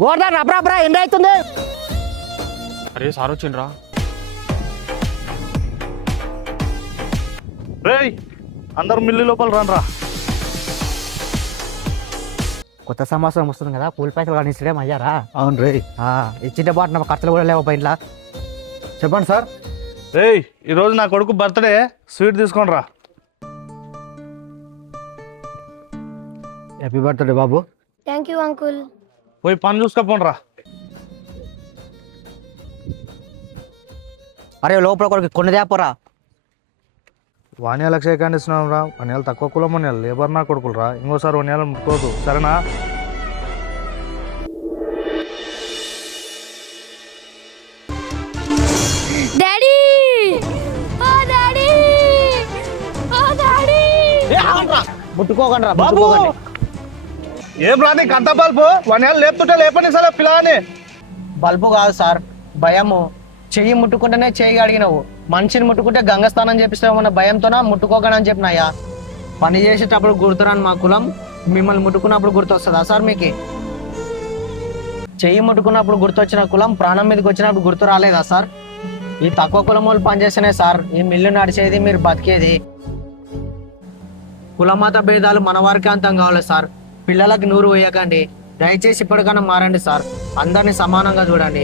గోర్దాన్ అబ్రా ఎండ అవుతుంది. అరే సార్ వచ్చిండ్రా. రేయ్ అందరు మిల్లు లోపల రానరా. కొత్త సంవత్సరం వస్తుంది కదా, కూలి పైసలు కానీ ఇచ్చడం అయ్యారా? అవును రే. ఇచ్చింటే బాటు నా ఖర్చులు కూడా లేవు ఇంట్లో. చెప్పండి సార్. రేయ్ ఈరోజు నా కొడుకు బర్త్డే, స్వీట్ తీసుకొని రా. Happy birthday Babu. Thank you uncle. పోయి పని చూసుకోపోండి రా. అరే లోపల కొడుకు కొన్ని తేపోరా. వాణ్యాలకు సేకాండి ఇస్తున్నాం రా. వన్యాలు తక్కువ కులం వన్యాలు, లేబర్ నా కొడుకులు రా. ఇంకోసారి వన్యాలు ముట్టుకోదు సరేనా? డాడీ ఓ డాడీ ఓ డాడీ ముట్టుకోకండి రా బాబు ఏం రాని కంట బల్బు వన్యాలు లేపుతుంటే లేపని సార్ పిల్లని. బల్బు కాదు సార్, భయము. చెయ్యి ముట్టుకుంటేనే చెయ్యి అడిగినావు, మనిషిని ముట్టుకుంటే గంగ స్నానం చేపిస్తామన్న భయంతోనా ముట్టుకోకండి అని చెప్పినాయా. పని చేసేటప్పుడు గుర్తురాని మా కులం మిమ్మల్ని ముట్టుకున్నప్పుడు గుర్తొస్తుందా సార్ మీకు? చెయ్యి ముట్టుకున్నప్పుడు గుర్తొచ్చిన కులం ప్రాణం మీదకి వచ్చినప్పుడు గుర్తు రాలేదా సార్? ఈ తక్కువ కులం వాళ్ళు పనిచేస్తేనే సార్ ఈ మిల్లు నడిచేది, మీరు బతికేది. కులమత భేదాలు మన వారికి అంతం కావాలి సార్. పిల్లలకు నూరు వేయకండి. దయచేసి ఇప్పటికన్నా మారండి సార్. అందరినీ సమానంగా చూడండి.